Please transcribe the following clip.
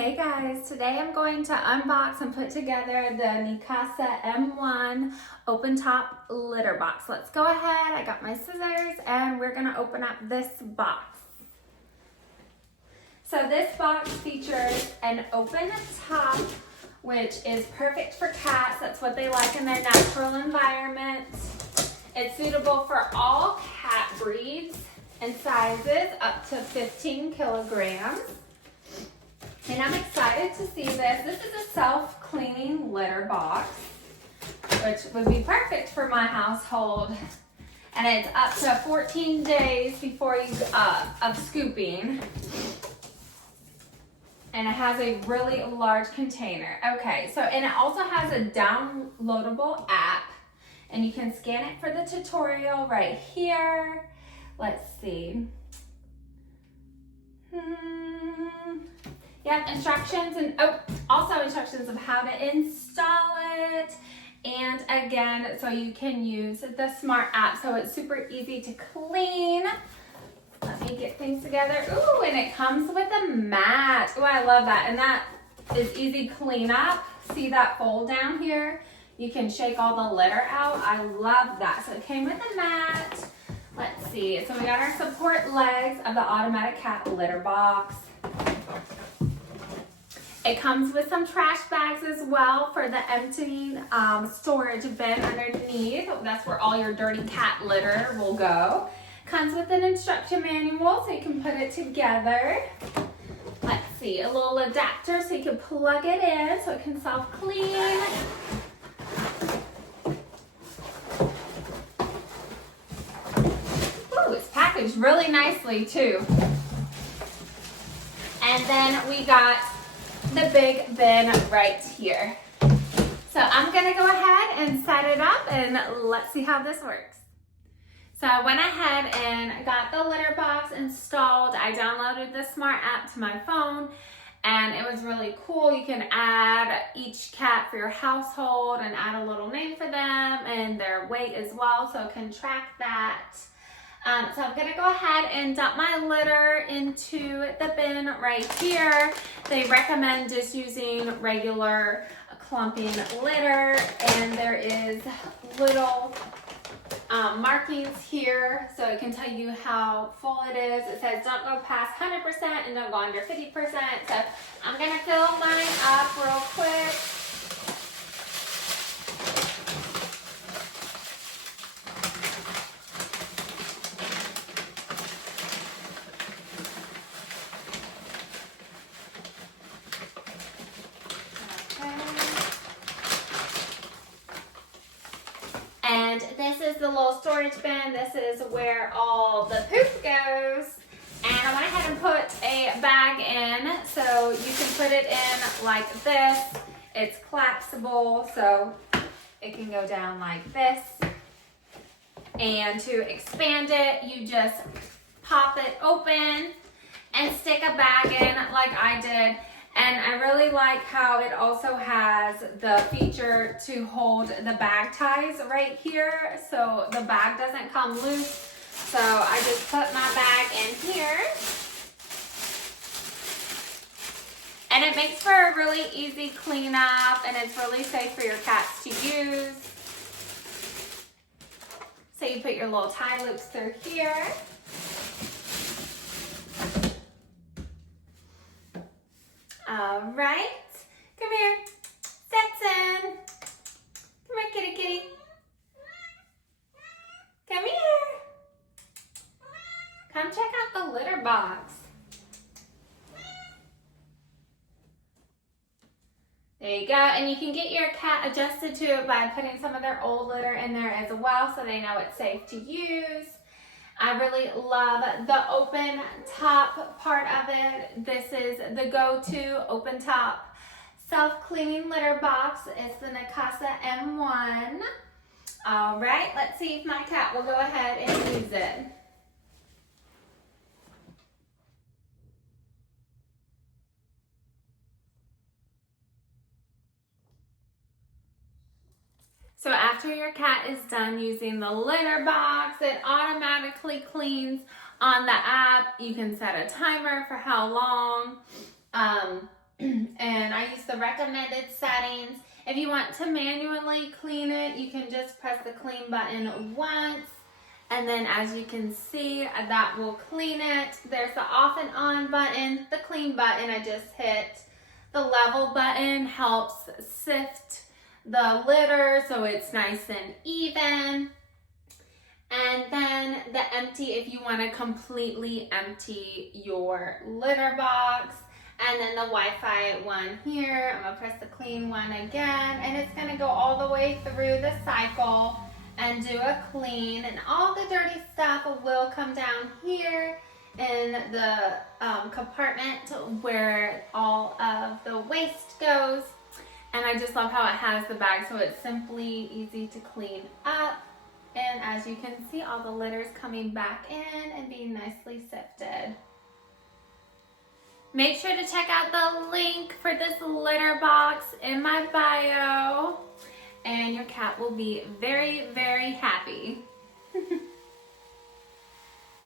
Hey guys, today I'm going to unbox and put together the Neakasa M1 open top litter box. Let's go ahead, I got my scissors and we're gonna open up this box. So this box features an open top, which is perfect for cats. That's what they like in their natural environment. It's suitable for all cat breeds and sizes up to 15 kilograms. And I'm excited to see this. This is a self-cleaning litter box, which would be perfect for my household. And it's up to 14 days before you of scooping. And it has a really large container. Okay, so and it also has a downloadable app, and you can scan it for the tutorial right here. Let's see. Yep, instructions and also instructions of how to install it. And again, so you can use the smart app, so it's super easy to clean. Let me get things together. Ooh, and it comes with a mat. Ooh, I love that. And that is easy cleanup. See that fold down here? You can shake all the litter out. I love that. So it came with a mat. Let's see. So we got our support legs of the automatic cat litter box. It comes with some trash bags as well for the emptying storage bin underneath. That's where all your dirty cat litter will go. Comes with an instruction manual so you can put it together. Let's see, a little adapter so you can plug it in so it can self-clean. Ooh, it's packaged really nicely too. And then we got the big bin right here. So I'm gonna go ahead and set it up and let's see how this works. So I went ahead and got the litter box installed. I downloaded the smart app to my phone and it was really cool. You can add each cat for your household and add a little name for them and their weight as well, so it can track that. So I'm gonna go ahead and dump my litter into the bin right here. They recommend just using regular clumping litter, and there is little markings here so it can tell you how full it is. It says don't go past 100% and don't go under 50%. So I'm gonna fill mine up real quick. And this is the little storage bin. This is where all the poop goes. And I went ahead and put a bag in so you can put it in like this. It's collapsible, so it can go down like this. And to expand it, you just pop it open and stick a bag in like I did. And I really like how it also has the feature to hold the bag ties right here, so the bag doesn't come loose. So I just put my bag in here. And it makes for a really easy cleanup, and it's really safe for your cats to use. So you put your little tie loops through here. All right, come here, Stetson. Come here, kitty, kitty. Come here. Come check out the litter box. There you go, and you can get your cat adjusted to it by putting some of their old litter in there as well so they know it's safe to use. I really love the open top part of it. This is the go-to open top self-cleaning litter box. It's the Neakasa M1. All right, let's see if my cat will go ahead and use it. So after your cat is done using the litter box, it automatically cleans on the app. You can set a timer for how long. and I use the recommended settings. If you want to manually clean it, you can just press the clean button once, and then as you can see, that will clean it. There's the off and on button, the clean button I just hit. The level button helps sift the litter so it's nice and even. And then the empty, if you want to completely empty your litter box. And then the Wi-Fi one here, I'm gonna press the clean one again, and it's gonna go all the way through the cycle and do a clean, and all the dirty stuff will come down here in the compartment where all of the waste goes. And I just love how it has the bag, so it's simply easy to clean up. And as you can see, all the litter's coming back in and being nicely sifted. Make sure to check out the link for this litter box in my bio, and your cat will be very, very